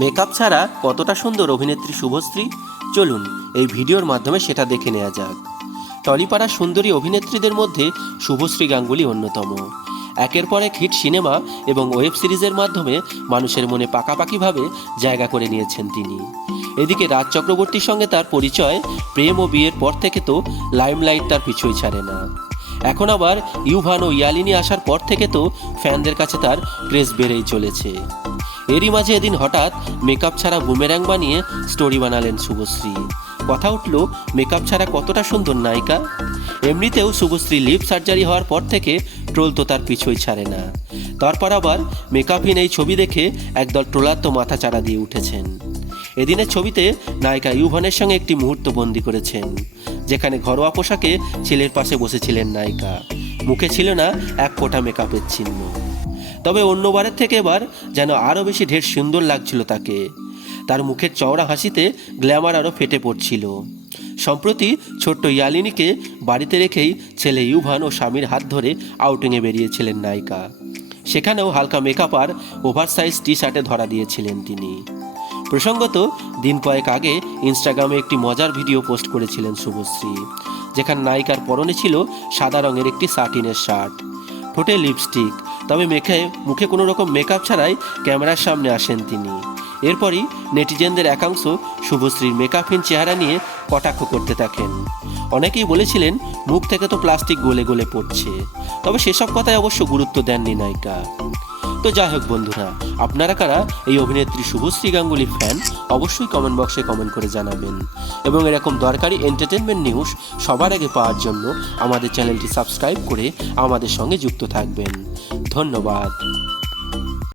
Makeup ছাড়া কতটা সুন্দর অভিনেত্রী শুভশ্রী, চলুন এই ভিডিওর মাধ্যমে সেটা দেখে নেওয়া যাক। টলিপাড়া সুন্দরী অভিনেত্রীদের মধ্যে শুভশ্রী গাঙ্গুলি অন্যতম। একের পর এক হিট সিনেমা এবং ওয়েব সিরিজের মাধ্যমে মানুষের মনে পাকাপাকিভাবে জায়গা করে নিয়েছেন তিনি। এদিকে রাজ চক্রবর্তীর সঙ্গে তার পরিচয় প্রেম ও বিয়ের পর থেকে তো লাইমলাইট তার পিছুই ছাড়ে না। এখন আবার ইউভান ও ইয়ালিনী আসার পর থেকে তো ফ্যানদের কাছে তার ক্রেজ বেড়েই চলেছে। এরই মাঝে এদিন হঠাৎ মেকআপ ছাড়া বুমেরাং বানিয়ে স্টোরি বানালেন শুভশ্রী। কথা উঠল, মেকআপ ছাড়া কতটা সুন্দর নায়িকা। এমনিতেও শুভশ্রী লিপ সার্জারি হওয়ার পর থেকে ট্রোল তো তার পিছুই ছাড়ে না। তারপর আবার মেকআপহীন এই ছবি দেখে একদল ট্রোলার তো মাথা চাড়া দিয়ে উঠেছেন। এদিনের ছবিতে নায়িকা ইউভানের সঙ্গে একটি মুহূর্ত বন্দি করেছেন, যেখানে ঘরোয়া পোশাকে ছেলের পাশে বসেছিলেন নায়িকা। মুখে ছিল না এক ফোঁটা মেকআপের চিহ্ন। তবে অন্যবারের থেকে এবার যেন আরও বেশি ঢের সুন্দর লাগছিল তাকে। তার মুখের চওড়া হাসিতে গ্ল্যামার আরও ফেটে পড়ছিল। সম্প্রতি ছোট্ট ইয়ালিনীকে বাড়িতে রেখেই ছেলে ইউভান ও স্বামীর হাত ধরে আউটিংয়ে বেরিয়েছিলেন নায়িকা। সেখানেও হালকা মেকআপ আর ওভারসাইজ টি শার্টে ধরা দিয়েছিলেন তিনি। প্রসঙ্গত, দিন কয়েক আগে ইনস্টাগ্রামে একটি মজার ভিডিও পোস্ট করেছিলেন শুভশ্রী, যেখানে নায়িকার পরনে ছিল সাদা রঙের একটি সাটিনের শার্ট, ঠোঁটে লিপস্টিক। তবে মুখে কোনো রকম মেকআপ ছাড়াই ক্যামেরার সামনে আসেন তিনি। এরপরই নেটিজেনদের একাংশ শুভশ্রীর মেকআপহীন চেহারা নিয়ে কটাক্ষ করতে থাকেন। অনেকেই বলেছিলেন মুখ থেকে তো প্লাস্টিক গলে গলে পড়ছে। তবে সেসব কথায় অবশ্য গুরুত্ব দেননি নায়িকা। তো যাই হোক বন্ধুরা, আপনারা কারা এই অভিনেত্রী শুভশ্রী গাঙ্গুলির ফ্যান, অবশ্যই কমেন্ট বক্সে কমেন্ট করে জানাবেন। এবং এরকম দরকারি এন্টারটেনমেন্ট নিউজ সবার আগে পাওয়ার জন্য আমাদের চ্যানেলটি সাবস্ক্রাইব করে আমাদের সঙ্গে যুক্ত থাকবেন। ধন্যবাদ।